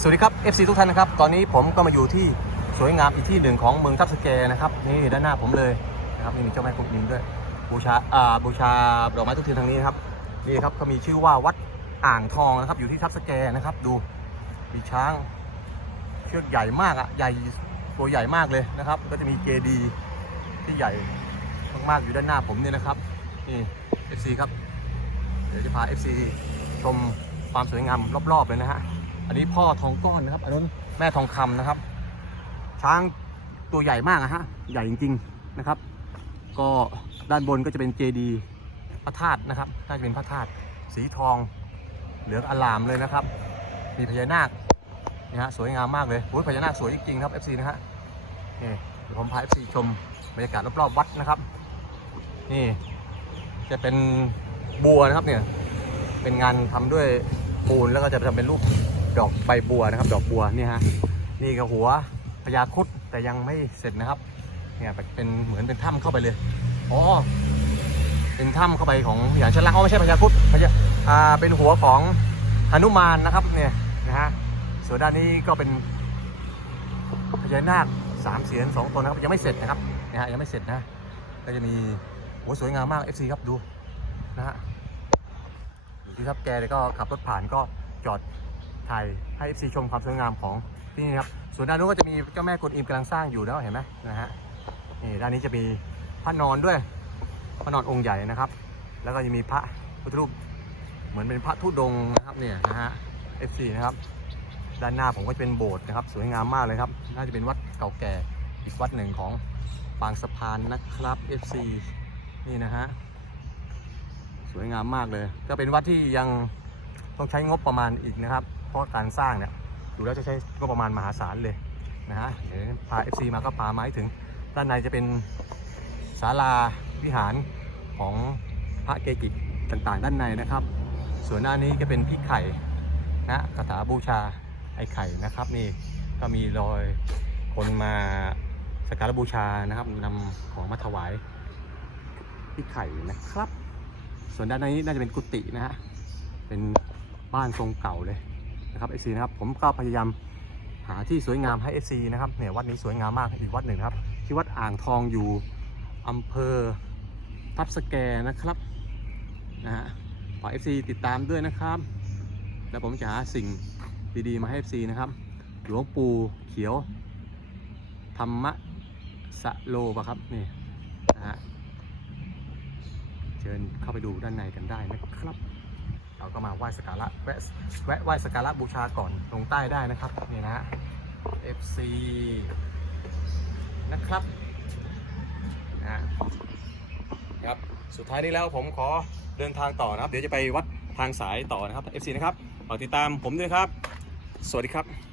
สวัสดีครับ FC ทุกท่านนะครับ ตอนนี้ผมก็มาอยู่ที่สวยงามอีกที่หนึ่งของเมืองทับสแกนะครับ นี่ด้านหน้าผมเลยนะครับนี่มีเจ้าแม่กุฎอิมด้วย บูชาอ่าบูชาดอกไม้ทุกทีทางนี้นครับนี่ครับก็มีชื่อว่าวัดอ่างทองนะครับ อยู่ที่ทับสแกนะครับ ดูมีช้างเชือกใหญ่มากอะใหญ่ตัวใหญ่มากเลยนะครับ ก็จะมีเจดีที่ใหญ่มากๆอยู่ด้านหน้าผมเนี่ยนะครับนี่ FC ครับเดี๋ยวจะพา FC ชมความสวยงามรอบๆเลยนะฮะ อันนี้พ่อทองก้อนนะครับอันนู้นแม่ทองคำนะครับ ช้างตัวใหญ่มากอะฮะใหญ่จริง ๆนะครับ ก็ด้านบนก็จะเป็นเจดีพระธาตุนะครับน่าจะเป็นพระธาตุสีทองเหลืองอลามเลยนะครับ มีพญานาคนี่ฮะสวยงามมากเลยโอ้ยพญานาคสวยจริงๆครับ FC นะฮะนี่ผมพา FC ชมบรรยากาศรอบๆวัดนะครับ นี่จะเป็นบัวนะครับเนี่ยเป็นงานทำด้วยปูนแล้วก็จะทำเป็นรูป ดอกใบบัวนะครับ ดอกบัวนี่ฮะนี่ก็หัวพญาครุดแต่ยังไม่เสร็จนะครับเนี่ยเป็นเหมือนเป็นถ้ำเข้าไปเลยอ๋อเป็นถ้ำเข้าไปของอย่างชั้นล่างอ๋อไม่ใช่พญาครุดพญาอ่าเป็นหัวของหนุมานนะครับเนี่ยนะฮะส่วนด้านนี้ก็เป็นพญานาคสามเสียนสองตนนะครับยังไม่เสร็จนะครับนะฮะยังไม่เสร็จนะก็จะมีโอ้สวยงามมาก FC ครับดูนะฮะอยู่ที่ทับแกเลยก็ขับรถผ่านก็จอด ถ่ายให้ FC ชมความสวยงามของที่นี่ครับส่วนด้านนู้นก็จะมีเจ้าแม่กวนอิมกำลังสร้างอยู่แล้วเห็นไหมนะฮะนี่ด้านนี้จะมีพระนอนด้วยพระนอนองค์ใหญ่นะครับ แล้วก็จะมีพระพุทธรูปเหมือนเป็นพระธุดงค์นะครับเนี่ยนะฮะ FC นะครับด้านหน้าผมก็จะเป็นโบสถ์นะครับ สวยงามมากเลยครับ น่าจะเป็นวัดเก่าแก่อีกวัดหนึ่งของบางสะพานนะครับ FC นี่นะฮะสวยงามมากเลย ก็เป็นวัดที่ยัง ต้องใช้งบประมาณอีกนะครับ เพราะการสร้างเนี่ยดูแล้วจะใช้งบประมาณมหาศาลเลยนะฮะเดี๋ยวพา FC มาก็พามาให้ถึง ด้านในจะเป็นศาลาวิหารของพระเกจิต่างๆ ด้านในนะครับ ส่วนหน้านี้ก็เป็นพี่ไข่นะคาถาบูชาไอ้ไข่นะครับนี่ก็มีรอยคนมาสักการบูชานะครับนำของมาถวายพี่ไข่นะครับ ส่วนด้านนี้น่าจะเป็นกุฏินะฮะเป็น บ้านทรงเก่าเลยนะครับเอซีนะครับผมก็พยายามหาที่สวยงามให้ FC นะครับเนี่ยวัดนี้สวยงามมากอีกวัดหนึ่งครับที่วัดอ่างทองอยู่อำเภอทับสแกนะครับนะฮะฝาก FC ติดตามด้วยนะครับ แล้วผมจะหาสิ่งดีๆมาให้ FC นะครับ หลวงปู่เขียว ธรรมะสะโลปะครับนี่นะฮะเชิญเข้าไปดูด้านในกันได้นะครับ เราก็มาไหว้สักการะแวะแวะไหว้สักการะบูชาก่อนลงใต้ได้นะครับนี่นะฮะ FC นะครับนะครับสุดท้ายนี้แล้วผมขอเดินทางต่อนะครับ เดี๋ยวจะไปวัดทางสายต่อนะครับ FC นะครับฝากติดตามผมด้วยครับ สวัสดีครับ